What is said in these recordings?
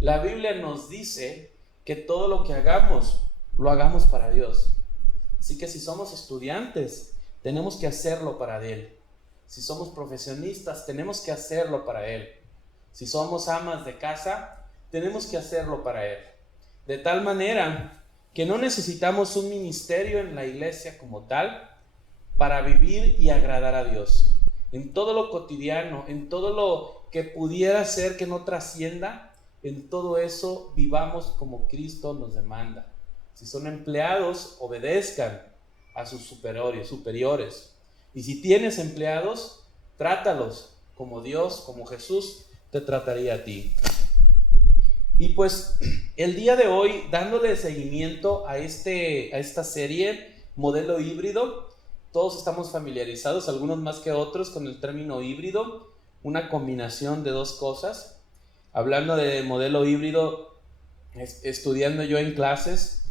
La Biblia nos dice que todo lo que hagamos, lo hagamos para Dios. Así que si somos estudiantes, tenemos que hacerlo para Él. Si somos profesionistas, tenemos que hacerlo para Él. Si somos amas de casa, tenemos que hacerlo para Él. De tal manera que no necesitamos un ministerio en la iglesia como tal para vivir y agradar a Dios. En todo lo cotidiano, en todo lo que pudiera ser que no trascienda, en todo eso vivamos como Cristo nos demanda. Si son empleados, obedezcan a sus superiores. Y si tienes empleados, trátalos como Dios, como Jesús te trataría a ti. Y pues el día de hoy, dándole seguimiento a esta serie, Modelo Híbrido, todos estamos familiarizados, algunos más que otros, con el término híbrido, una combinación de dos cosas. Hablando de modelo híbrido, estudiando yo en clases,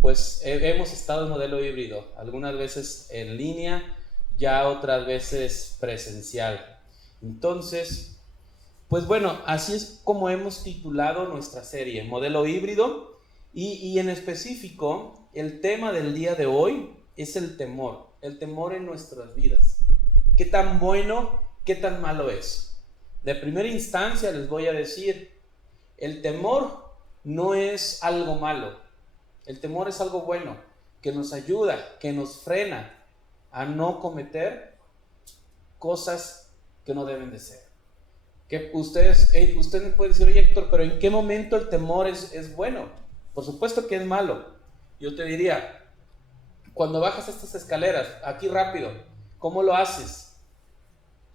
pues hemos estado en modelo híbrido, algunas veces en línea, ya otras veces presencial. Entonces, pues bueno, así es como hemos titulado nuestra serie, Modelo Híbrido, y en específico, el tema del día de hoy es el temor en nuestras vidas. ¿Qué tan bueno, qué tan malo es? De primera instancia les voy a decir, el temor no es algo malo, el temor es algo bueno, que nos ayuda, que nos frena a no cometer cosas que no deben de ser. Que usted me puede decir, oye Héctor, pero ¿en qué momento el temor es bueno? Por supuesto que es malo. Yo te diría, cuando bajas estas escaleras, aquí rápido, ¿cómo lo haces?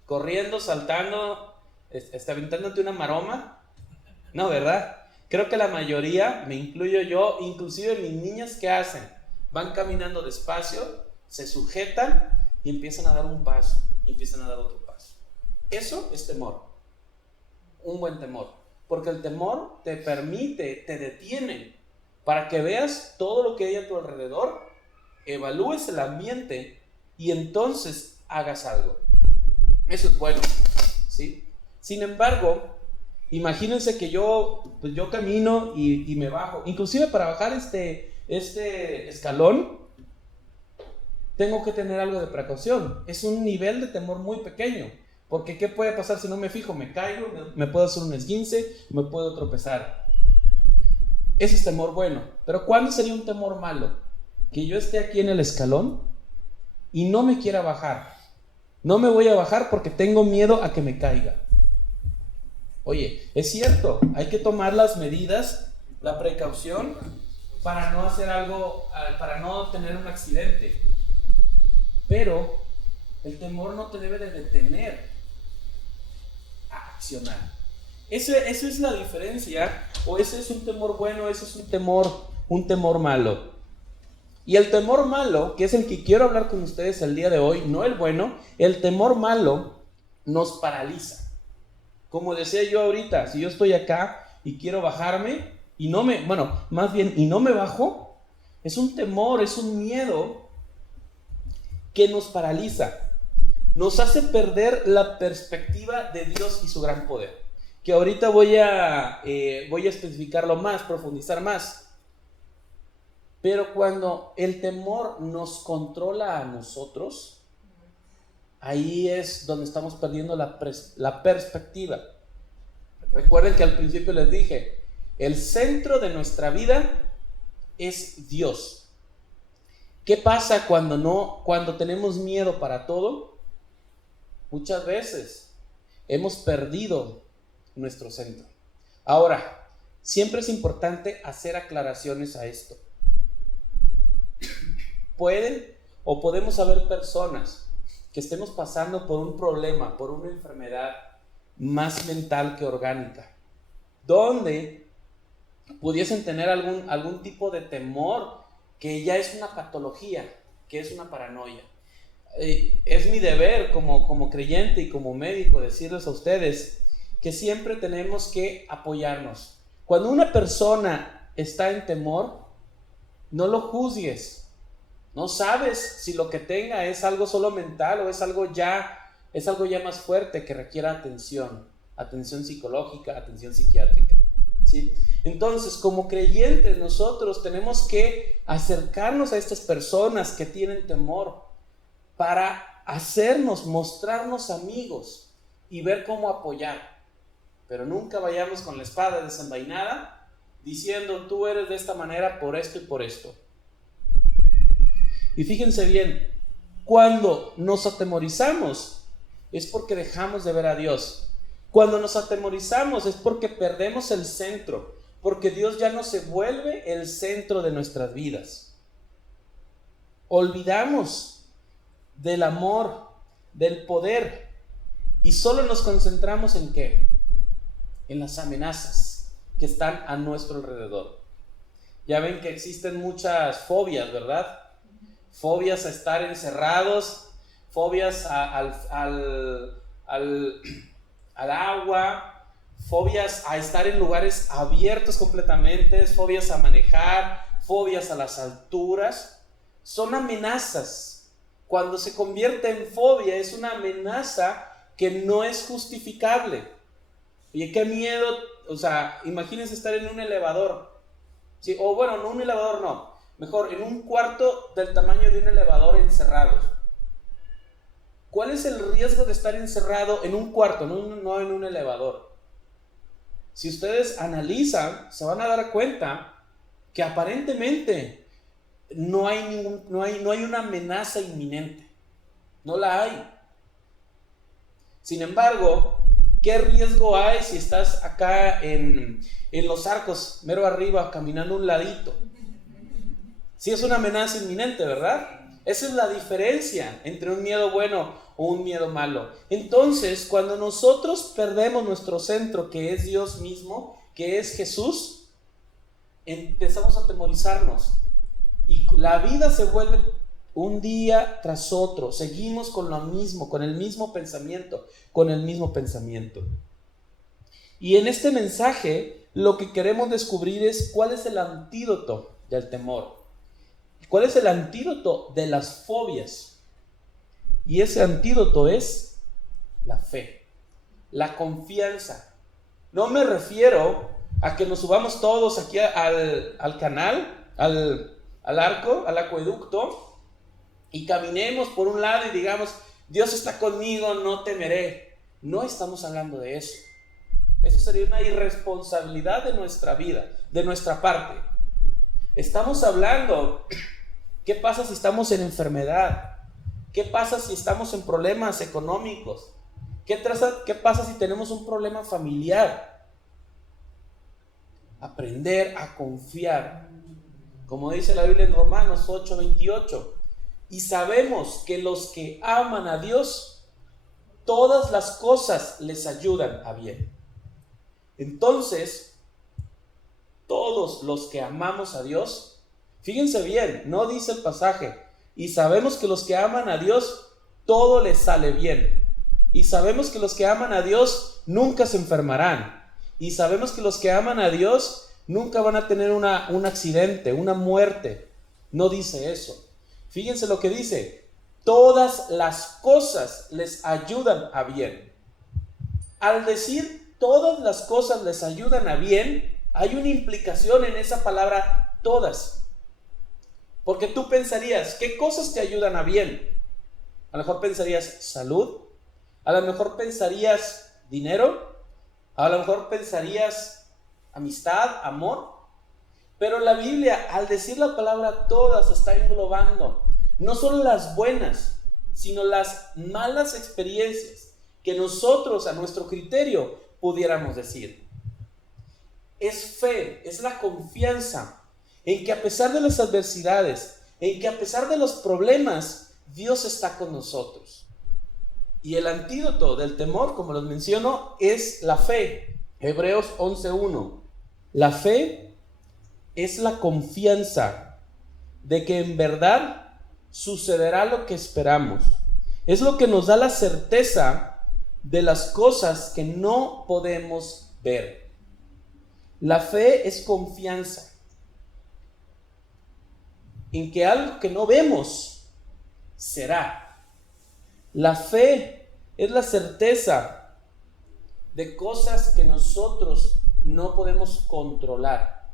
¿Corriendo, saltando, aventándote una maroma? No, ¿verdad? Creo que la mayoría, me incluyo yo, inclusive mis niñas, ¿qué hacen? Van caminando despacio, se sujetan y empiezan a dar un paso, y empiezan a dar otro paso. Eso es temor. Un buen temor, porque el temor te permite, te detiene para que veas todo lo que hay a tu alrededor, evalúes el ambiente y entonces hagas algo. Eso es bueno, ¿sí? Sin embargo, imagínense que yo camino y me bajo, inclusive para bajar este escalón tengo que tener algo de precaución. Es un nivel de temor muy pequeño. Porque ¿qué puede pasar si no me fijo? Me caigo, me puedo hacer un esguince, me puedo tropezar. Ese es temor bueno. Pero ¿cuándo sería un temor malo? Que yo esté aquí en el escalón y no me quiera bajar. No me voy a bajar porque tengo miedo a que me caiga. Oye, es cierto, hay que tomar las medidas, la precaución para no hacer algo, para no tener un accidente. Pero el temor no te debe de detener a accionar. Esa es la diferencia, o ese es un temor bueno, ese es un temor malo. Y el temor malo, que es el que quiero hablar con ustedes el día de hoy, no el bueno, el temor malo nos paraliza. Como decía yo ahorita, si yo estoy acá y quiero bajarme y no me bajo, es un temor, es un miedo que nos paraliza. Nos hace perder la perspectiva de Dios y su gran poder. Que ahorita voy a especificarlo más, profundizar más. Pero cuando el temor nos controla a nosotros, ahí es donde estamos perdiendo la perspectiva. Recuerden que al principio les dije, el centro de nuestra vida es Dios. ¿Qué pasa cuando tenemos miedo para todo? Muchas veces hemos perdido nuestro centro. Ahora, siempre es importante hacer aclaraciones a esto. Podemos haber personas que estemos pasando por un problema, por una enfermedad más mental que orgánica, donde pudiesen tener algún tipo de temor que ya es una patología, que es una paranoia. Es mi deber como creyente y como médico decirles a ustedes que siempre tenemos que apoyarnos. Cuando una persona está en temor, no lo juzgues. No sabes si lo que tenga es algo solo mental o es algo ya más fuerte que requiera atención. atención psicológica, atención psiquiátrica, ¿sí? Entonces, como creyentes, nosotros tenemos que acercarnos a estas personas que tienen temor para mostrarnos amigos y ver cómo apoyar. Pero nunca vayamos con la espada desenvainada diciendo, tú eres de esta manera por esto y por esto. Y fíjense bien, cuando nos atemorizamos es porque dejamos de ver a Dios. Cuando nos atemorizamos es porque perdemos el centro, porque Dios ya no se vuelve el centro de nuestras vidas. Olvidamos del amor, del poder, y solo nos concentramos ¿en qué? En las amenazas que están a nuestro alrededor. Ya ven que existen muchas fobias, ¿verdad? Fobias a estar encerrados, fobias al agua, fobias a estar en lugares abiertos completamente, fobias a manejar, fobias a las alturas. Son amenazas. Cuando se convierte en fobia es una amenaza que no es justificable. Oye, qué miedo, o sea, imagínense estar en un elevador, ¿sí? O bueno, no un elevador, no, mejor en un cuarto del tamaño de un elevador encerrados. ¿Cuál es el riesgo de estar encerrado en un cuarto, no en un elevador? Si ustedes analizan, se van a dar cuenta que aparentemente no hay una amenaza inminente. No la hay. Sin embargo, ¿qué riesgo hay si estás acá en Los Arcos, mero arriba, caminando un ladito? Sí es una amenaza inminente, ¿verdad? Esa es la diferencia entre un miedo bueno o un miedo malo. Entonces, cuando nosotros perdemos nuestro centro, que es Dios mismo, que es Jesús, empezamos a atemorizarnos. Y la vida se vuelve un día tras otro. Seguimos con lo mismo, con el mismo pensamiento, Y en este mensaje, lo que queremos descubrir es cuál es el antídoto del temor. ¿Cuál es el antídoto de las fobias? Y ese antídoto es la fe, la confianza. No me refiero a que nos subamos todos aquí al canal, al arco, al acueducto, y caminemos por un lado y digamos, Dios está conmigo, no temeré. No estamos hablando de eso. Eso sería una irresponsabilidad de nuestra vida, de nuestra parte. Estamos hablando, ¿qué pasa si estamos en enfermedad? ¿Qué pasa si estamos en problemas económicos? ¿Qué pasa si tenemos un problema familiar? Aprender a confiar. Como dice la Biblia en Romanos 8:28. Y sabemos que los que aman a Dios, todas las cosas les ayudan a bien. Entonces, todos los que amamos a Dios, fíjense bien, no dice el pasaje, y sabemos que los que aman a Dios, todo les sale bien. Y sabemos que los que aman a Dios nunca se enfermarán. Y sabemos que los que aman a Dios nunca van a tener un accidente, una muerte. No dice eso. Fíjense lo que dice. Todas las cosas les ayudan a bien. Al decir todas las cosas les ayudan a bien, hay una implicación en esa palabra todas. Porque tú pensarías, ¿qué cosas te ayudan a bien? A lo mejor pensarías salud, a lo mejor pensarías dinero, a lo mejor pensarías amistad, amor. Pero la Biblia, al decir la palabra todas, está englobando no solo las buenas, sino las malas experiencias que nosotros a nuestro criterio pudiéramos decir. Es fe, es la confianza en que a pesar de las adversidades, en que a pesar de los problemas, Dios está con nosotros. Y el antídoto del temor, como les menciono, es la fe. Hebreos 11:1. La fe es la confianza de que en verdad sucederá lo que esperamos. Es lo que nos da la certeza de las cosas que no podemos ver. La fe es confianza en que algo que no vemos será. La fe es la certeza de cosas que nosotros no podemos controlar.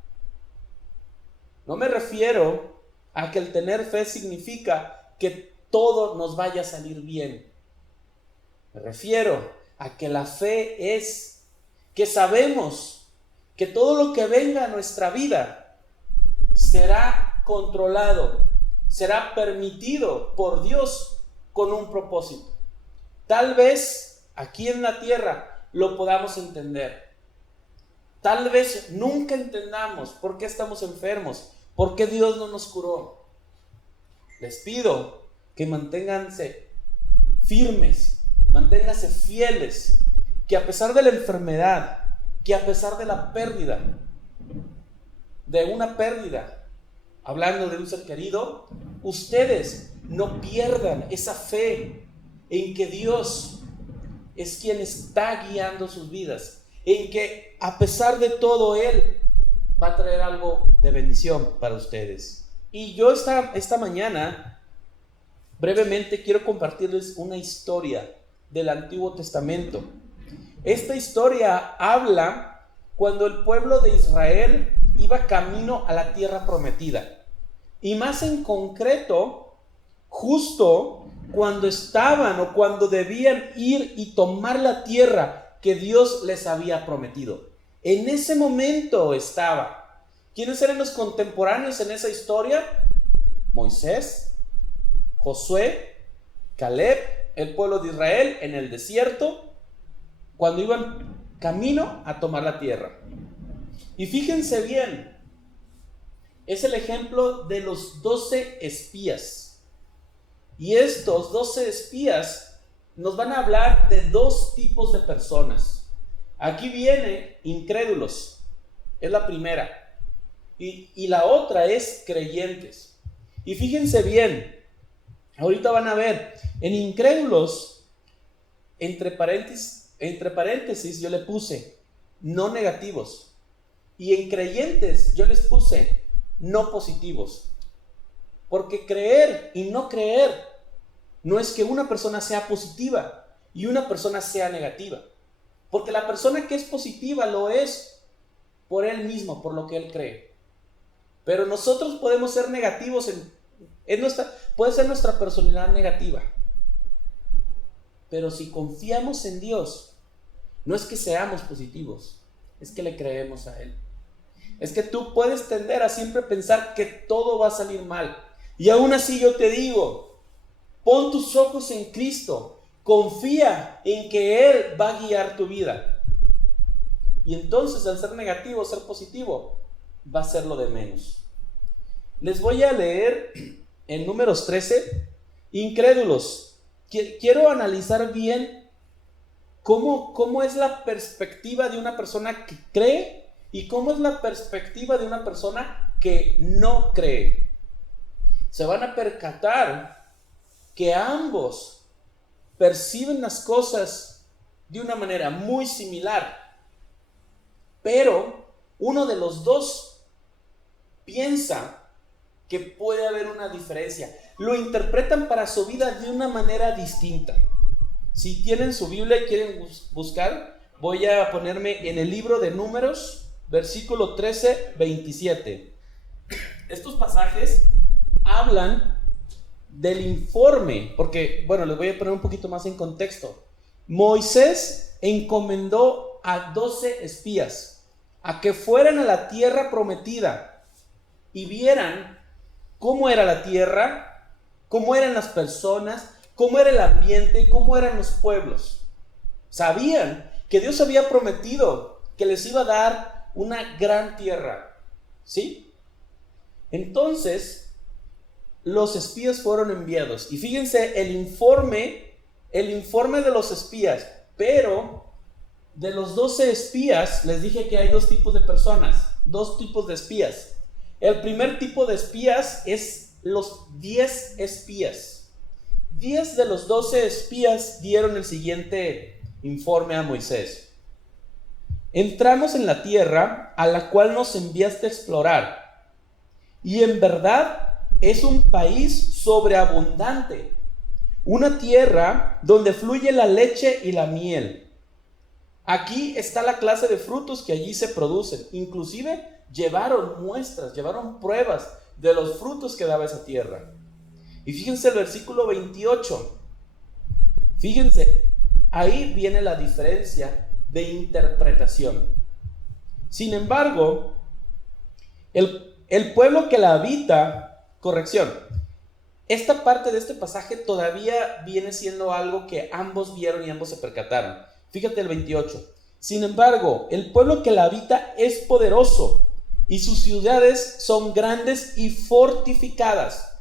No me refiero a que el tener fe significa que todo nos vaya a salir bien. Me refiero a que la fe es que sabemos que todo lo que venga a nuestra vida será controlado, será permitido por Dios con un propósito. Tal vez aquí en la tierra lo podamos entender. Tal vez nunca entendamos por qué estamos enfermos, por qué Dios no nos curó. Les pido que manténganse firmes, manténganse fieles, que a pesar de la enfermedad, que a pesar de la pérdida, de una pérdida, hablando de un ser querido, ustedes no pierdan esa fe en que Dios es quien está guiando sus vidas, en que a pesar de todo Él va a traer algo de bendición para ustedes. Y yo esta mañana brevemente quiero compartirles una historia del Antiguo Testamento. Esta historia habla cuando el pueblo de Israel iba camino a la tierra prometida, y más en concreto, justo cuando estaban o cuando debían ir y tomar la tierra que Dios les había prometido. En ese momento estaba. ¿Quiénes eran los contemporáneos en esa historia? Moisés, Josué, Caleb, el pueblo de Israel en el desierto, cuando iban camino a tomar la tierra. Y fíjense bien, es el ejemplo de los 12 espías. Y estos 12 espías nos van a hablar de dos tipos de personas. Aquí viene incrédulos, es la primera. Y la otra es creyentes. Y fíjense bien, ahorita van a ver, en incrédulos, entre paréntesis yo le puse no negativos. Y en creyentes yo les puse no positivos. Porque creer y no creer no es que una persona sea positiva y una persona sea negativa. Porque la persona que es positiva lo es por él mismo, por lo que él cree. Pero nosotros podemos ser negativos, puede ser nuestra personalidad negativa. Pero si confiamos en Dios, no es que seamos positivos, es que le creemos a Él. Es que tú puedes tender a siempre pensar que todo va a salir mal. Y aún así yo te digo, pon tus ojos en Cristo, confía en que Él va a guiar tu vida. Y entonces al ser negativo, ser positivo, va a ser lo de menos. Les voy a leer en Números 13, incrédulos. Quiero analizar bien cómo es la perspectiva de una persona que cree y cómo es la perspectiva de una persona que no cree. Se van a percatar que ambos perciben las cosas de una manera muy similar, pero uno de los dos piensa que puede haber una diferencia. Lo interpretan para su vida de una manera distinta. Si tienen su Biblia y quieren buscar, voy a ponerme en el libro de Números, versículo 13, 27. Estos pasajes hablan del informe, porque, bueno, les voy a poner un poquito más en contexto. Moisés encomendó a 12 espías a que fueran a la tierra prometida y vieran cómo era la tierra, cómo eran las personas, cómo era el ambiente, cómo eran los pueblos. Sabían que Dios había prometido que les iba a dar una gran tierra, ¿sí? Entonces, los espías fueron enviados. Y fíjense el informe de los espías. Pero de los 12 espías, les dije que hay dos tipos de personas, dos tipos de espías. El primer tipo de espías es los 10 espías. 10 de los 12 espías dieron el siguiente informe a Moisés. Entramos en la tierra a la cual nos enviaste a explorar, y en verdad es un país sobreabundante, una tierra donde fluye la leche y la miel. Aquí está la clase de frutos que allí se producen. Inclusive llevaron muestras, llevaron pruebas de los frutos que daba esa tierra. Y fíjense el versículo 28. Fíjense, ahí viene la diferencia de interpretación. Sin embargo, el pueblo que la habita, corrección, esta parte de este pasaje todavía viene siendo algo que ambos vieron y ambos se percataron. Fíjate el 28. Sin embargo, el pueblo que la habita es poderoso y sus ciudades son grandes y fortificadas.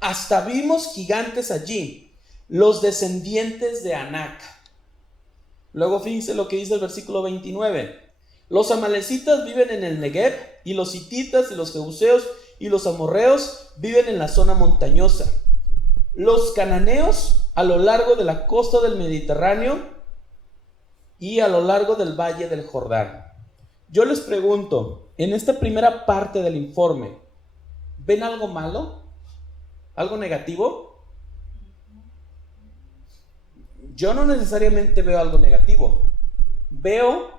Hasta vimos gigantes allí, los descendientes de Anac. Luego fíjense lo que dice el versículo 29. Los amalecitas viven en el Negev, y los hititas y los jebuseos y los amorreos viven en la zona montañosa. Los cananeos a lo largo de la costa del Mediterráneo y a lo largo del valle del Jordán. Yo les pregunto, en esta primera parte del informe, ¿ven algo malo? ¿Algo negativo? Yo no necesariamente veo algo negativo. Veo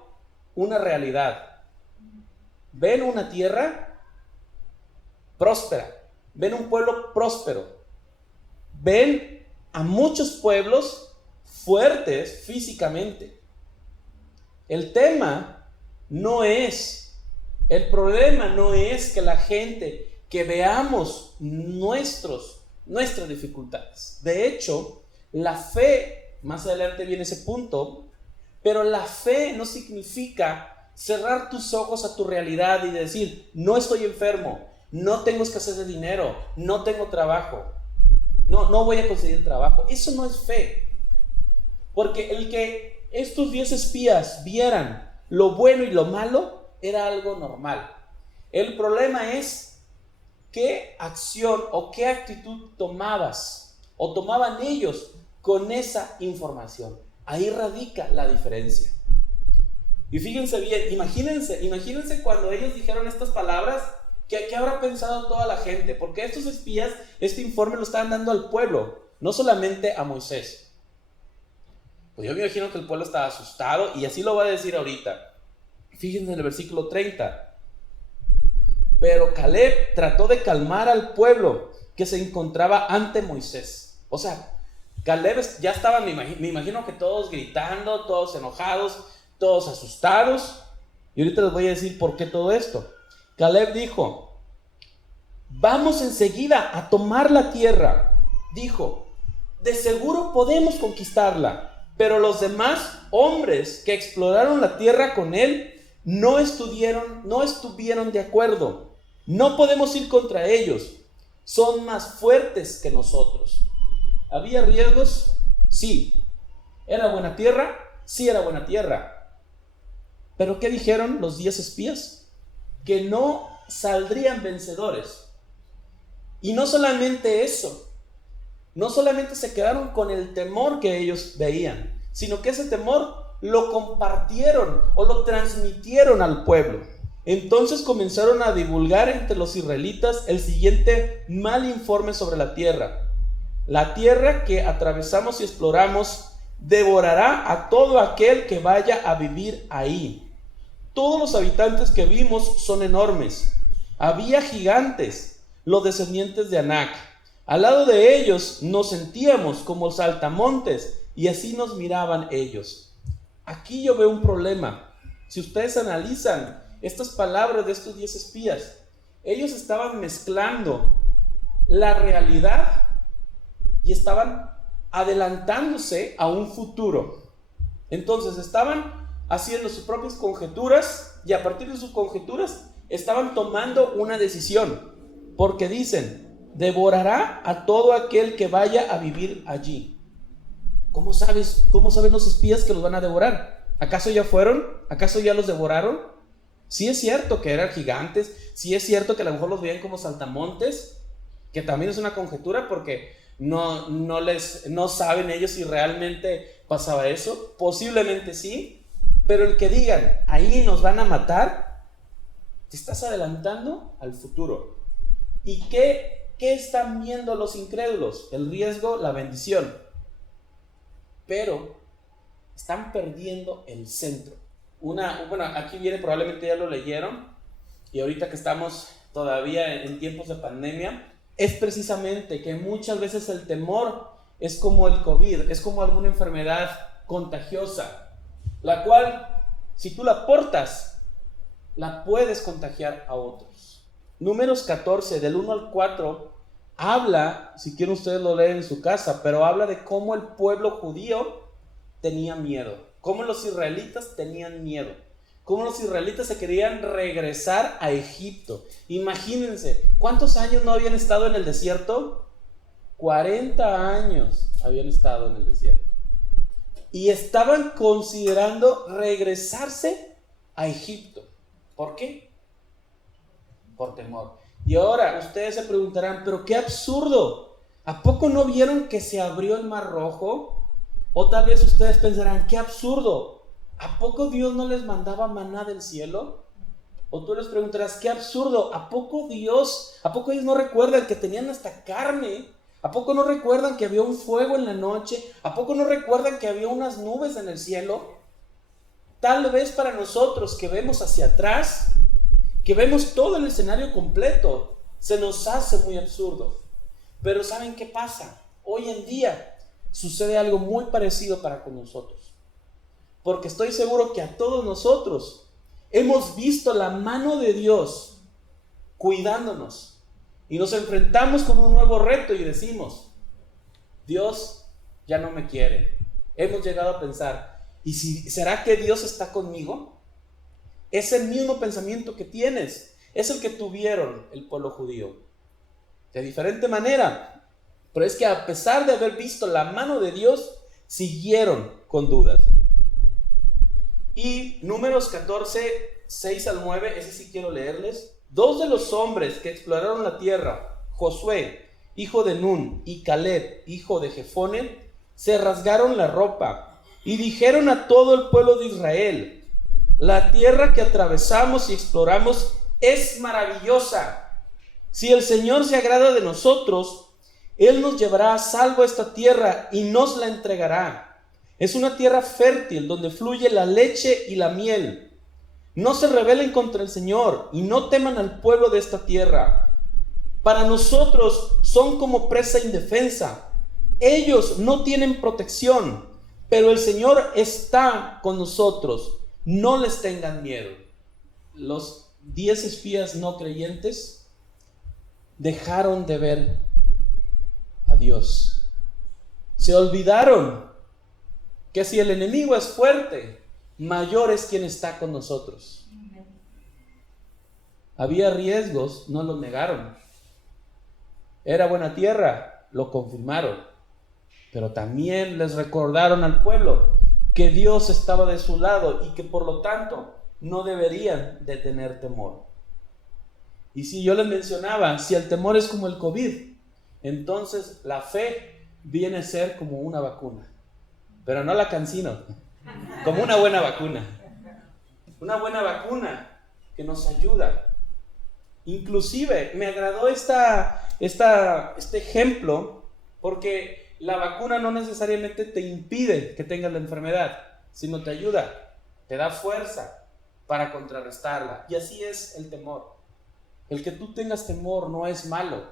una realidad. Ven una tierra próspera. Ven un pueblo próspero. Ven a muchos pueblos fuertes físicamente. El problema no es que la gente, que veamos nuestras dificultades. De hecho, la fe, más adelante viene ese punto, pero la fe no significa cerrar tus ojos a tu realidad y decir, no estoy enfermo, no tengo escasez de dinero, no tengo trabajo, no voy a conseguir trabajo. Eso no es fe. Porque el que estos 10 espías vieran lo bueno y lo malo era algo normal. El problema es qué acción o qué actitud tomabas o tomaban ellos con esa información. Ahí radica la diferencia. Y fíjense bien, imagínense cuando ellos dijeron estas palabras, ¿qué habrá pensado toda la gente? Porque estos espías, este informe lo estaban dando al pueblo, no solamente a Moisés. Pues yo me imagino que el pueblo estaba asustado, y así lo va a decir ahorita. Fíjense en el versículo 30. Pero Caleb trató de calmar al pueblo que se encontraba ante Moisés. O sea, Caleb ya estaban, me imagino que todos gritando, todos enojados, todos asustados. Y ahorita les voy a decir por qué todo esto. Caleb dijo, vamos enseguida a tomar la tierra. Dijo, de seguro podemos conquistarla. Pero los demás hombres que exploraron la tierra con él no estuvieron de acuerdo. No podemos ir contra ellos. Son más fuertes que nosotros. ¿Había riesgos? Sí. ¿Era buena tierra? Sí, era buena tierra. ¿Pero qué dijeron los 10 espías? Que no saldrían vencedores. Y no solamente eso. No solamente se quedaron con el temor que ellos veían, sino que ese temor lo compartieron o lo transmitieron al pueblo. Entonces comenzaron a divulgar entre los israelitas el siguiente mal informe sobre la tierra. La tierra que atravesamos y exploramos devorará a todo aquel que vaya a vivir ahí. Todos los habitantes que vimos son enormes. Había gigantes, los descendientes de Anac. Al lado de ellos nos sentíamos como saltamontes y así nos miraban ellos. Aquí yo veo un problema. Si ustedes analizan estas palabras de estos 10 espías, ellos estaban mezclando la realidad y estaban adelantándose a un futuro. Entonces estaban haciendo sus propias conjeturas y a partir de sus conjeturas estaban tomando una decisión, porque dicen, devorará a todo aquel que vaya a vivir allí. ¿Cómo saben los espías que los van a devorar? ¿Acaso ya fueron? ¿Acaso ya los devoraron? Sí es cierto que eran gigantes, sí es cierto que a lo mejor los veían como saltamontes, que también es una conjetura porque no saben ellos si realmente pasaba eso. Posiblemente sí, pero el que digan, ahí nos van a matar, te estás adelantando al futuro. ¿Y qué están viendo los incrédulos? El riesgo, la bendición. Pero están perdiendo el centro. Bueno, aquí viene, probablemente ya lo leyeron, y ahorita que estamos todavía en tiempos de pandemia, es precisamente que muchas veces el temor es como el COVID, es como alguna enfermedad contagiosa, la cual, si tú la portas, la puedes contagiar a otros. Números 14, del 1 al 4, habla, si quieren ustedes lo leen en su casa, pero habla de cómo el pueblo judío tenía miedo, cómo los israelitas tenían miedo, cómo los israelitas se querían regresar a Egipto. Imagínense, ¿cuántos años no habían estado en el desierto? 40 años habían estado en el desierto. Y estaban considerando regresarse a Egipto. ¿Por qué? Por temor. Y ahora ustedes se preguntarán, pero qué absurdo. ¿A poco no vieron que se abrió el Mar Rojo? O tal vez ustedes pensarán, qué absurdo. ¿A poco Dios no les mandaba maná del cielo? O tú les preguntarás, qué absurdo. ¿A poco ellos no recuerdan que tenían hasta carne? ¿A poco no recuerdan que había un fuego en la noche? ¿A poco no recuerdan que había unas nubes en el cielo? Tal vez para nosotros que vemos hacia atrás, que vemos todo el escenario completo, se nos hace muy absurdo. Pero ¿saben qué pasa? Hoy en día sucede algo muy parecido para con nosotros. Porque estoy seguro que a todos nosotros hemos visto la mano de Dios cuidándonos. Y nos enfrentamos con un nuevo reto y decimos, Dios ya no me quiere. Hemos llegado a pensar, ¿será que Dios está conmigo? Es el mismo pensamiento que tienes, es el que tuvieron el pueblo judío. De diferente manera, pero es que a pesar de haber visto la mano de Dios, siguieron con dudas. Y Números 14, 6 al 9, ese sí quiero leerles. 2 de los hombres que exploraron la tierra, Josué, hijo de Nun, y Caleb, hijo de Jefone, se rasgaron la ropa y dijeron a todo el pueblo de Israel, la tierra que atravesamos y exploramos es maravillosa. Si el Señor se agrada de nosotros, Él nos llevará a salvo a esta tierra y nos la entregará. Es una tierra fértil donde fluye la leche y la miel. No se rebelen contra el Señor y no teman al pueblo de esta tierra. Para nosotros son como presa indefensa. Ellos no tienen protección, pero el Señor está con nosotros. No les tengan miedo. Los 10 espías no creyentes dejaron de ver a Dios. Se olvidaron que si el enemigo es fuerte, mayor es quien está con nosotros. Había riesgos, no los negaron. Era buena tierra, lo confirmaron. Pero también les recordaron al pueblo que Dios estaba de su lado y que por lo tanto no deberían de tener temor. Y si yo les mencionaba, si el temor es como el COVID, entonces la fe viene a ser como una vacuna. Pero no la CanSino, como una buena vacuna. Una buena vacuna que nos ayuda. Inclusive me agradó este ejemplo porque la vacuna no necesariamente te impide que tengas la enfermedad, sino te ayuda, te da fuerza para contrarrestarla. Y así es el temor. El que tú tengas temor no es malo.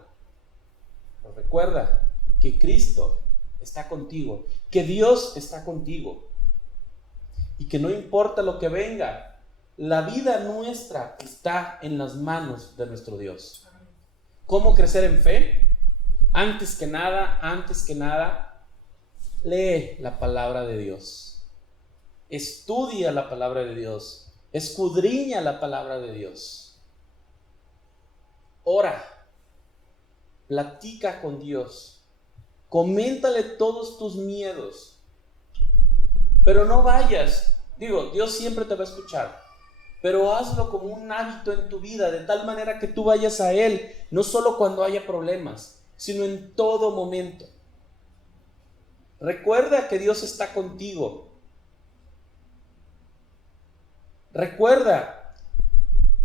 Pero recuerda que Cristo está contigo, que Dios está contigo y que no importa lo que venga, la vida nuestra está en las manos de nuestro Dios. ¿Cómo crecer en fe? Antes que nada, lee la palabra de Dios. Estudia la palabra de Dios. Escudriña la palabra de Dios. Ora. Platica con Dios. Coméntale todos tus miedos. Pero no vayas. Dios siempre te va a escuchar. Pero hazlo como un hábito en tu vida, de tal manera que tú vayas a Él, no solo cuando haya problemas, sino en todo momento. Recuerda que Dios está contigo. Recuerda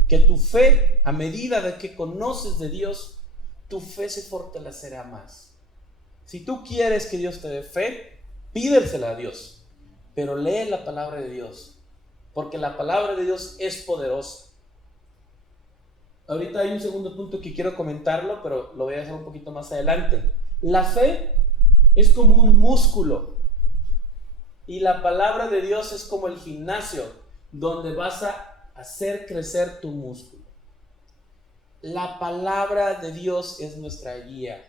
que tu fe, a medida de que conoces de Dios, tu fe se fortalecerá más. Si tú quieres que Dios te dé fe, pídesela a Dios. pero lee la palabra de Dios, porque la palabra de Dios es poderosa. Ahorita hay un segundo punto que quiero comentarlo, pero lo voy a dejar un poquito más adelante. La fe es como un músculo y la palabra de Dios es como el gimnasio donde vas a hacer crecer tu músculo. La palabra de Dios es nuestra guía.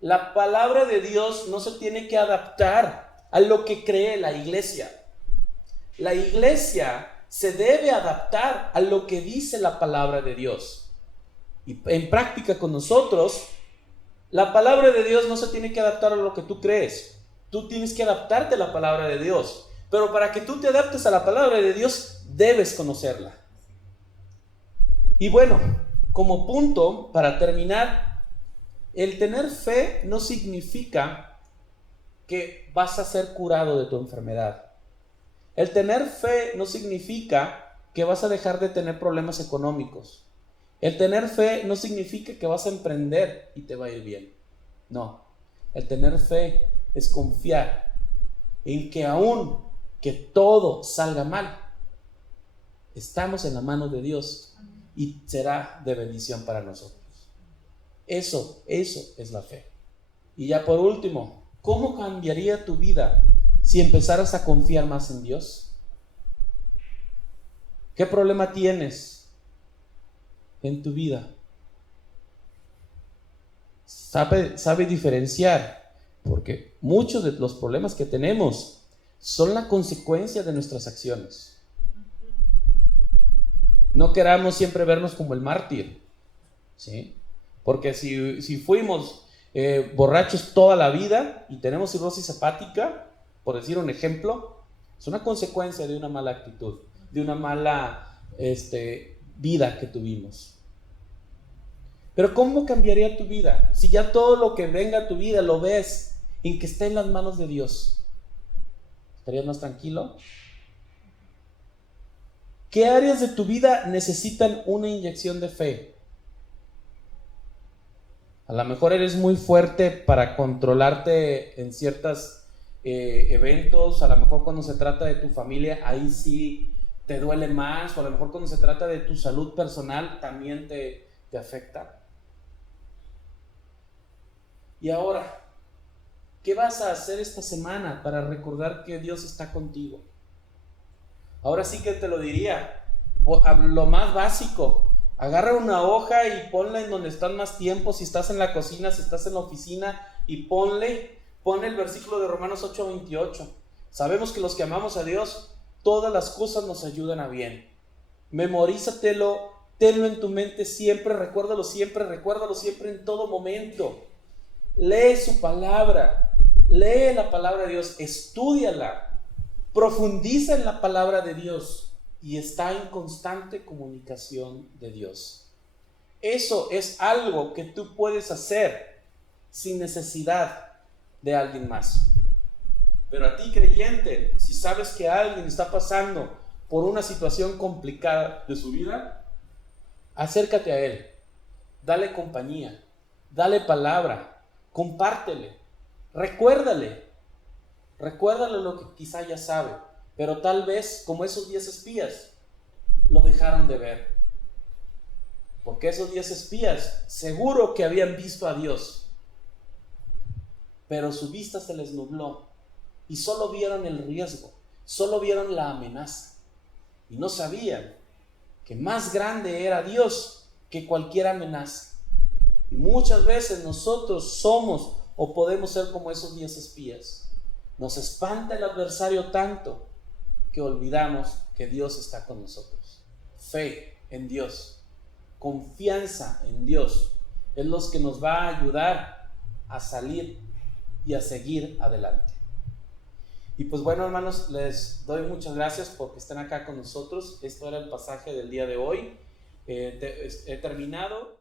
La palabra de Dios no se tiene que adaptar a lo que cree la iglesia. La iglesia se debe adaptar a lo que dice la palabra de Dios. Y en práctica con nosotros, la palabra de Dios no se tiene que adaptar a lo que tú crees. Tú tienes que adaptarte a la palabra de Dios. Pero para que tú te adaptes a la palabra de Dios, debes conocerla. Y bueno, como punto, para terminar, el tener fe no significa que vas a ser curado de tu enfermedad. El tener fe no significa que vas a dejar de tener problemas económicos. El tener fe no significa que vas a emprender y te va a ir bien. No, el tener fe es confiar en que aun que todo salga mal, estamos en la mano de Dios y será de bendición para nosotros. Eso es la fe. Y ya por último, ¿cómo cambiaría tu vida si empezaras a confiar más en Dios? ¿Qué problema tienes en tu vida? Sabe diferenciar, porque muchos de los problemas que tenemos son la consecuencia de nuestras acciones. No queramos siempre vernos como el mártir, ¿sí? Porque si fuimos borrachos toda la vida y tenemos cirrosis hepática, por decir un ejemplo, es una consecuencia de una mala actitud, de una mala vida que tuvimos. Pero ¿cómo cambiaría tu vida si ya todo lo que venga a tu vida lo ves en que está en las manos de Dios? ¿Estarías más tranquilo? ¿Qué áreas de tu vida necesitan una inyección de fe? A lo mejor eres muy fuerte para controlarte en ciertos eventos. A lo mejor cuando se trata de tu familia, ahí sí te duele más. O a lo mejor cuando se trata de tu salud personal, también te afecta. Y ahora, ¿qué vas a hacer esta semana para recordar que Dios está contigo? Ahora sí que te lo diría, lo más básico. Agarra una hoja y ponla en donde estás más tiempo. Si estás en la cocina, si estás en la oficina, y ponle el versículo de Romanos 8:28. Sabemos que los que amamos a Dios, todas las cosas nos ayudan a bien. Memorízatelo, tenlo en tu mente siempre, recuérdalo siempre en todo momento. Lee su palabra, lee la palabra de Dios, estúdiala, profundiza en la palabra de Dios. Y está en constante comunicación de Dios. Eso es algo que tú puedes hacer sin necesidad de alguien más. Pero a ti, creyente, si sabes que alguien está pasando por una situación complicada de su vida, acércate a él, dale compañía, dale palabra, compártele, recuérdale lo que quizá ya sabe. Pero tal vez, como esos 10 espías, lo dejaron de ver. Porque esos 10 espías seguro que habían visto a Dios, pero su vista se les nubló y solo vieron el riesgo, solo vieron la amenaza. Y no sabían que más grande era Dios que cualquier amenaza. Y muchas veces nosotros somos o podemos ser como esos 10 espías. Nos espanta el adversario tanto que olvidamos que Dios está con nosotros. Fe en Dios, confianza en Dios, es lo que nos va a ayudar a salir y a seguir adelante. Y pues bueno, hermanos, les doy muchas gracias porque están acá con nosotros. Esto era el pasaje del día de hoy. He terminado.